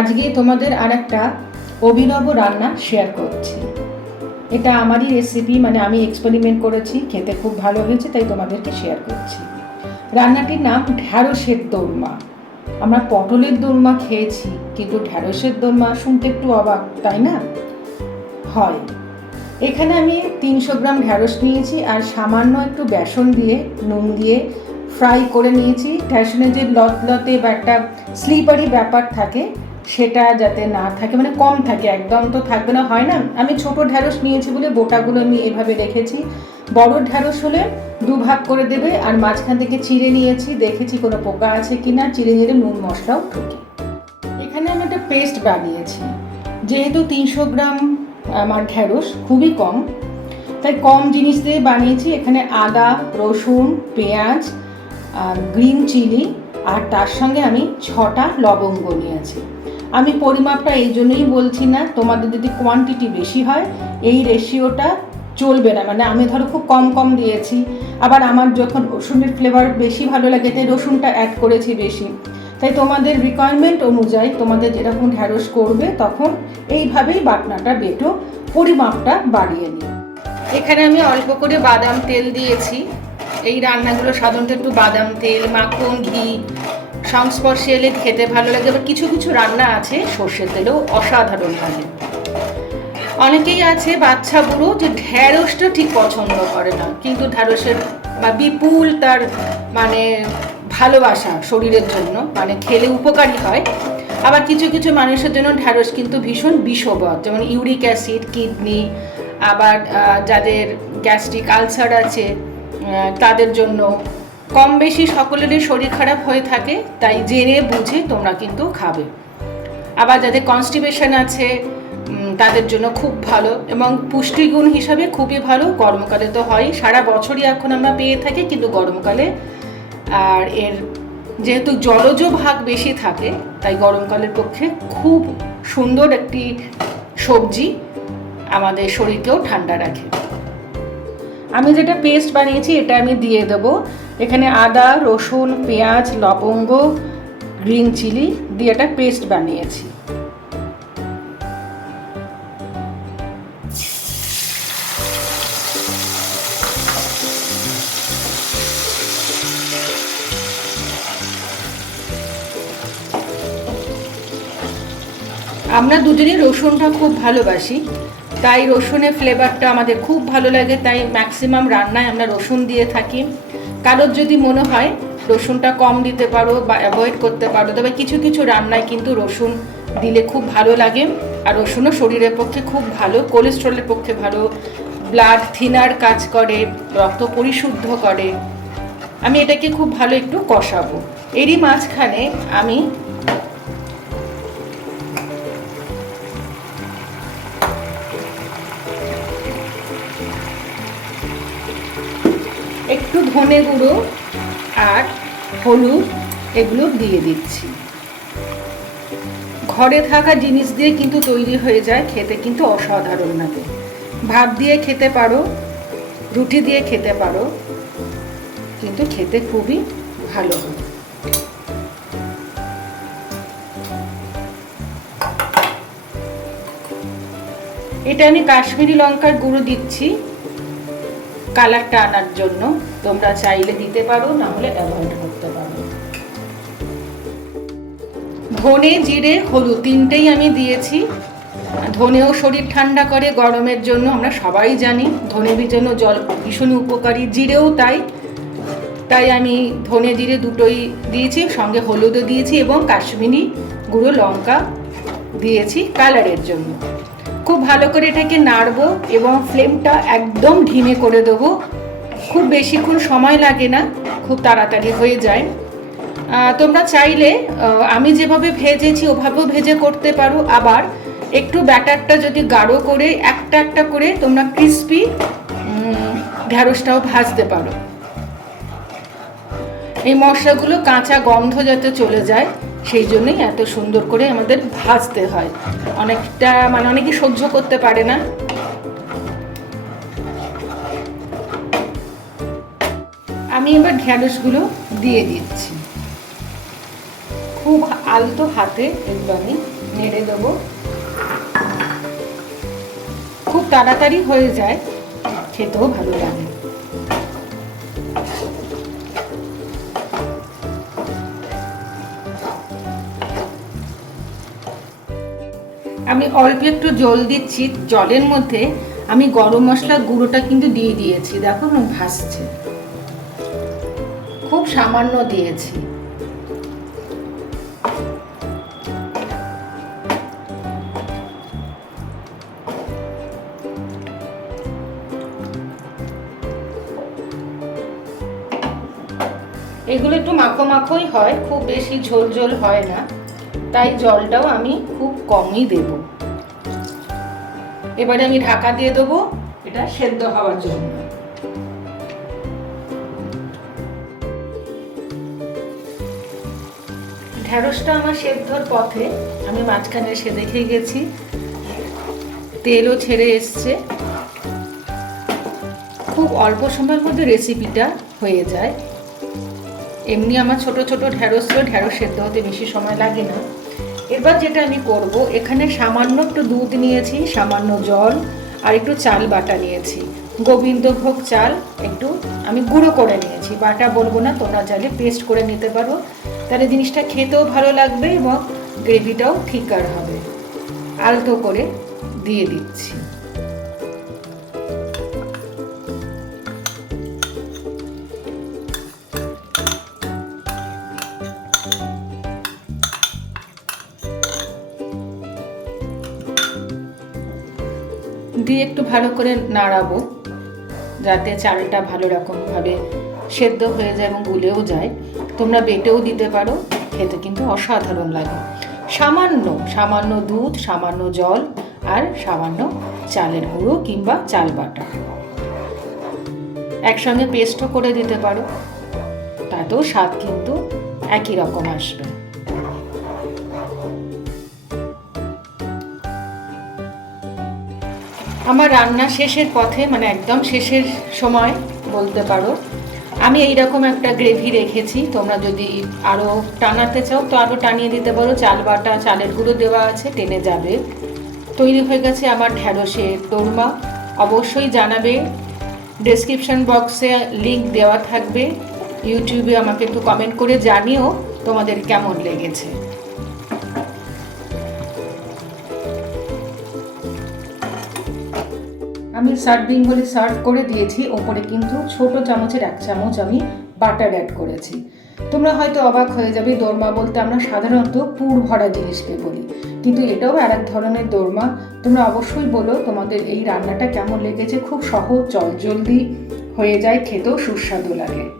আজকে তোমাদের আর একটা অভিনব রান্না শেয়ার করছি। এটা আমারই রেসিপি মানে আমি এক্সপেরিমেন্ট করেছি, খেতে খুব ভালো হয়েছে, তাই তোমাদেরকে শেয়ার করছি। রান্নাটির নাম ঢ্যাঁড়সের দোরমা। আমরা পটলের দোরমা খেয়েছি, কিন্তু ঢ্যাঁড়সের দোরমা শুনতে একটু অবাক, তাই না? হয়। এখানে আমি তিনশো গ্রাম ঢ্যাঁড়স নিয়েছি, আর সামান্য একটু বেসন দিয়ে, নুন দিয়ে ফ্রাই করে নিয়েছি। ঢ্যাঁড়সনের যে লত লতে বা একটা স্লিপারি ব্যাপার থাকে সেটা যাতে না থাকে মানে কম থাকে, একদম তো থাকবে না, হয় না? আমি ছোট ঢ্যাঁড়স নিয়েছি বলে বোটাগুলো আমি এভাবে রেখেছি। বড় ঢ্যাঁড়স হলে দু ভাগ করে দেবে, আর মাঝখান থেকে চিড়ে নিয়েছি, দেখেছি কোনো পোকা আছে কি না চিড়ে নিলে নুন মশলাও ঠুকি এখানে আমি একটা পেস্ট বানিয়েছি। যেহেতু তিনশো গ্রাম আমার ঢ্যাঁড়স খুবই কম, তাই কম জিনিস দিয়ে বানিয়েছি। এখানে আদা, রসুন, পেঁয়াজ, আর গ্রিন চিলি, আর তার সঙ্গে আমি ছটা লবঙ্গ নিয়েছি। আমি পরিমাপটা এই জন্যই বলছি না, তোমাদের যদি কোয়ান্টিটি বেশি হয়, এই রেশিওটা চলবে না। মানে আমি ধরো খুব কম কম দিয়েছি, আবার আমার যখন রসুনের ফ্লেভার বেশি ভালো লাগে, তাই রসুনটা অ্যাড করেছি বেশি। তাই তোমাদের রিকোয়ারমেন্ট অনুযায়ী তোমাদের যেরকম ঢ্যাঁড়স করবে, তখন এইভাবেই বাটনাটা, বেটো পরিমাপটা বাড়িয়ে নিও। এখানে আমি অল্প করে বাদাম তেল দিয়েছি। এই রান্নাগুলো সাধারণত একটু বাদাম তেল, মাখন, ঘি সংস্পর্শে এলে খেতে ভালো লাগে, আবার কিছু কিছু রান্না আছে, সর্ষের তেলেও অসাধারণ লাগে। অনেকেই আছে বাচ্চা বুড়ো যে ঢ্যাঁড়সটা ঠিক পছন্দ করে না, কিন্তু ঢ্যাঁড়সের বা বিপুল তার মানে ভালোবাসা শরীরের জন্য মানে খেলে উপকারী হয়। আবার কিছু কিছু মানুষের জন্য ঢ্যাঁড়স কিন্তু ভীষণ বিষবদ যেমন ইউরিক অ্যাসিড, কিডনি, আবার যাদের গ্যাস্ট্রিক আলসার আছে তাদের জন্য কম বেশি সকলেরই শরীর খারাপ হয়ে থাকে, তাই জেনে বুঝে তোমরা কিন্তু খাবে। আবার যাদের কনস্টিপেশন আছে তাদের জন্য খুব ভালো এবং পুষ্টিগুণ হিসাবে খুবই ভালো। গরমকালে তো হয়, সারা বছরই এখন আমরা পেয়ে থাকি, কিন্তু গরমকালে আর এর যেহেতু জলজ ভাগ বেশি থাকে, তাই গরমকালের পক্ষে খুব সুন্দর একটি সবজি আমাদের শরীরকেও ঠান্ডা রাখে। আমি যেটা পেস্ট বানিয়েছি, এটা আমি দিয়ে দেবো। এখানে আদা, রসুন, পেঁয়াজ, লবঙ্গ গ্রিন চিলি দিয়ে একটা পেস্ট বানিয়েছি। আমরা দুজনেই রসুনটা খুব ভালোবাসি। তাই রসুনের ফ্লেভারটা আমাদের খুব ভালো লাগে, তাই ম্যাক্সিমাম রান্নায় আমরা রসুন দিয়ে থাকি। কারোর যদি মনে হয় রসুনটা কম দিতে পারো বা অ্যাভয়েড করতে পারো, তবে কিছু কিছু রান্নায় কিন্তু রসুন দিলে খুব ভালো লাগে। আর রসুনও শরীরের পক্ষে খুব ভালো কোলেস্ট্রলের পক্ষে ভালো ব্লাড থিনার কাজ করে, রক্ত পরিশুদ্ধ করে। আমি এটাকে খুব ভালো একটু কষাবো। এরই মাঝখানে আমি ধনে গুঁড়ো আর হলুদ এগুলো দিয়ে দিচ্ছি। ঘরে থাকা জিনিস দিয়ে কিন্তু তৈরি হয়ে যায়, খেতে কিন্তু অসাধারণ লাগে। ভাত দিয়ে খেতে পারো, রুটি দিয়ে খেতে পারো, কিন্তু খেতে খুবই ভালো হয়। এটা আমি কাশ্মীরি লঙ্কার গুঁড়ো দিচ্ছি কালারটা আনার জন্য। তোমরা চাইলে দিতে পারো, না হলে অ্যাভয়েড করতে পারো। ধনে, জিরে, হলুদ তিনটেই আমি দিয়েছি। ধনেও শরীর ঠান্ডা করে গরমের জন্য, আমরা সবাই জানি ধনে জন্য জল ভীষণ উপকারী, জিরেও তাই। তাই আমি ধনে, জিরে দুটোই দিয়েছি, সঙ্গে হলুদও দিয়েছি এবং কাশ্মীরি গুঁড়ো লঙ্কা দিয়েছি কালারের জন্য। খুব ভালো করে এটাকে নাড়বো এবং ফ্লেমটা একদম ঢিমে করে দেবো। খুব বেশিক্ষণ সময় লাগে না, খুব তাড়াতাড়ি হয়ে যায়। তোমরা চাইলে আমি যেভাবে ভেজেছি ওভাবেও ভেজে করতে পারো, আবার একটু ব্যাটারটা যদি গাঢ় করে, একটা একটা করে তোমরা ক্রিস্পি ঢ্যাঁড়সটাও ভাজতে পারো। এই মশলাগুলো কাঁচা গন্ধ যাতে চলে যায়, সেই জন্যই এত সুন্দর করে আমাদের ভাজতে হয়। অনেকটা মানে অনেকে সহ্য করতে পারে না। আমি এবার ঢ্যাঁড়সগুলো দিয়ে দিচ্ছি। খুব আলতো হাতে এগুলো আমি নেড়ে দেবো। খুব তাড়াতাড়ি হয়ে যায়, খেতেও ভালো লাগে। আমি অল্প একটু জল দিচ্ছি, জলের মধ্যে আমি গরম মশলার গুঁড়োটা কিন্তু দিয়ে দিয়েছি, দেখো ভাসছে। খুব সামান্য দিয়েছি। এগুলো একটু মাখো মাখোই হয়, খুব বেশি ঝোল ঝোল হয় না। তাই জলটাও আমি খুব কমই দেব। এবারে আমি ঢাকা দিয়ে দেবো, এটা সেদ্ধ হওয়ার জন্য। ঢ্যাঁড়সটা আমার সেদ্ধর পথে। আমি মাঝখানে এসে দেখে গেছি। তেলও ছেড়ে এসছে। খুব অল্প সময়ের মধ্যে রেসিপিটা হয়ে যায়। এমনি আমার ছোট ছোট ঢ্যাঁড়স ছিল ঢ্যাঁড়স সেদ্ধ হতে বেশি সময় লাগে না। এবার যেটা আমি করব, এখানে সামান্য একটু দুধ নিয়েছি, সামান্য জল আর একটু চাল বাটা নিয়েছি। গোবিন্দভোগ চাল একটু আমি গুঁড়ো করে নিয়েছি। বাটা বলব না, তোমরা চাইলে পেস্ট করে নিতে পারো। তাহলে জিনিসটা খেতেও ভালো লাগবে এবং গ্রেভিটাও ঠিকার হবে। আলতো করে দিয়ে দিচ্ছি। দিয়ে একটু ভালো করে নাড়াবো, যাতে চালটা ভালো রকমভাবে সেদ্ধ হয়ে যায় এবং গুলেও যায়। তোমরা বেটেও দিতে পারো, খেতে কিন্তু অসাধারণ লাগে। সামান্য সামান্য দুধ, সামান্য জল আর সামান্য চালের গুঁড়ো কিংবা চাল বাটা। একসঙ্গে পেস্টও করে দিতে পারো, তাতেও স্বাদ কিন্তু একই রকম আসবে। আমার রান্না শেষের পথে মানে একদম শেষের সময় বলতে পারো আমি এইরকম একটা গ্রেভি রেখেছি, তোমরা যদি আরও টানাতে চাও তো আরও টানিয়ে দিতে পারো। চাল বাটা, চালের গুঁড়ো দেওয়া আছে, টেনে যাবে। তৈরি হয়ে গেছে আমার ঢ্যাঁড়সের দোরমা। অবশ্যই জানাবে ডেসক্রিপশন বক্সে লিঙ্ক দেওয়া থাকবে। ইউটিউবে আমাকে একটু কমেন্ট করে জানিও তোমাদের কেমন লেগেছে। আমি সার্ভিং বলে সার্ভ করে দিয়েছি ওপরে, কিন্তু ছোট চামচের এক চামচ আমি বাটার অ্যাড করেছি। তোমরা হয়তো অবাক হয়ে যাবে, দোরমা বলতে আমরা সাধারণত পুর ভরা জিনিসকে বলি। কিন্তু এটাও আর এক ধরনের দোরমা। তোমরা অবশ্যই বলো তোমাদের এই রান্নাটা কেমন লেগেছে, খুব সহজ জলদি হয়ে যায়, খেতেও সুস্বাদু লাগে।